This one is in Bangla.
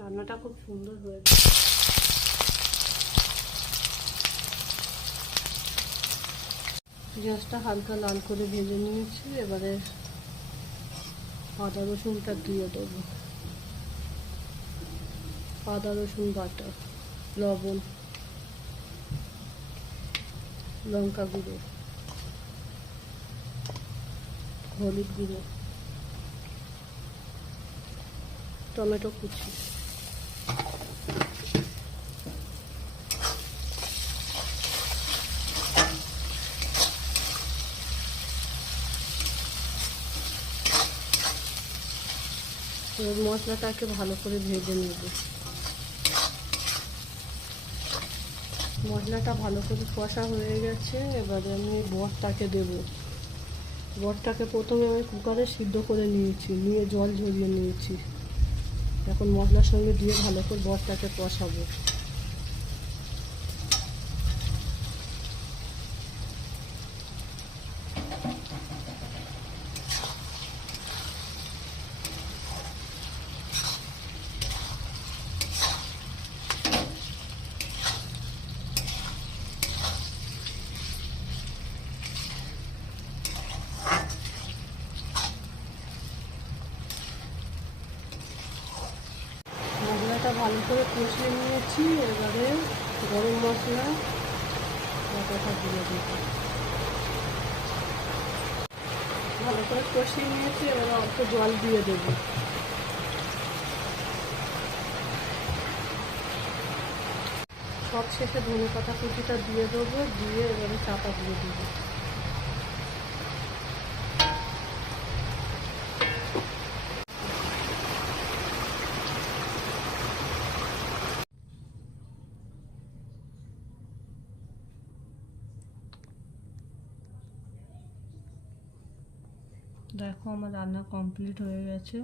রান্নাটা খুব সুন্দর হয়েছে। পেঁয়াজটা হালকা লাল করে ভেজে নিয়েছি, এবারে আদা, রসুনটা দিয়ে দেবো। আদা, রসুন, বাটা, লবণ, লঙ্কা গুঁড়ো, হলুদ গুঁড়ো, টমেটো কুচি। এবার মশলাটাকে ভালো করে ভেজে নেব। মশলাটা ভালো করে কষা হয়ে গেছে, এবারে আমি বটটাকে দেব। বটটাকে প্রথমে আমি কুকারে সিদ্ধ করে নিয়েছি, নিয়ে জল ঝরিয়ে নিয়েছি। এখন মশলার সঙ্গে দিয়ে ভালো করে বটটাকে কষাবো মশলাটা ভালো করে কষিয়ে নিয়েছি, এবারে গরম মশলা বাটাটা দিয়ে দেবো। ভালো করে কষিয়ে নিয়েছি, এবারে অল্প জল দিয়ে দেবো। সব শেষে ধনে পাতা কুচিটা দিয়ে দেবো, দিয়ে এবারে চাপা দিয়ে দেবো। দেখো আমার রান্না কমপ্লিট হয়ে গেছে।